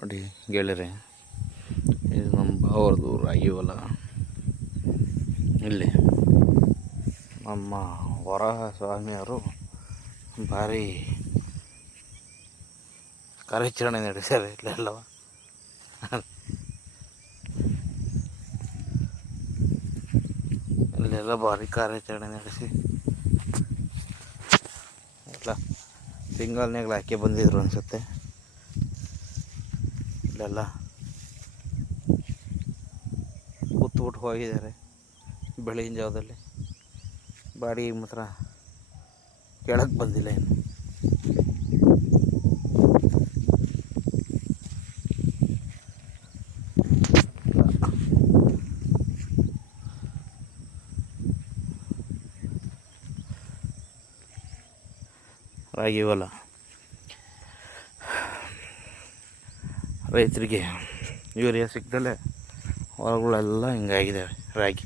ನೋಡಿ ಗೆಳೆಯರೆ, ಇದು ನಮ್ಮ ಭಾವರದು ರಾಗಿ ಹೊಲ. ಇಲ್ಲಿ ನಮ್ಮ ವರಾಹ ಸ್ವಾಮಿಯವರು ಭಾರಿ ಕಾರ್ಯಾಚರಣೆ ನಡೆಸ್ಯಾರೆ ಇಲ್ಲೆಲ್ಲವ. ಇಲ್ಲೆಲ್ಲ ಭಾರಿ ಕಾರ್ಯಾಚರಣೆ ನಡೆಸಿ ಎಲ್ಲ ಸಿಂಗಲ್ನಾಗ ಹಾಕಿ ಬಂದಿದ್ರು ಅನಿಸುತ್ತೆ. ಇಲ್ಲೆಲ್ಲ ಕೂತ್ಬಿಟ್ಟು ಹೋಗಿದ್ದಾರೆ ಬೆಳಗಿನ ಜಾವದಲ್ಲಿ. ಬಾಡಿಗೆ ಮಾತ್ರ ಕೆಳಗೆ ಬಂದಿಲ್ಲ ಇನ್ನು. ರಾಗಿ ಹೊಲ ರೈತರಿಗೆ ಯೂರಿಯಾ ಸಿಗ್ದಲೆ ಹೊಲಗಳೆಲ್ಲ ಹಿಂಗಾಗಿದ್ದಾವೆ ರಾಗಿ.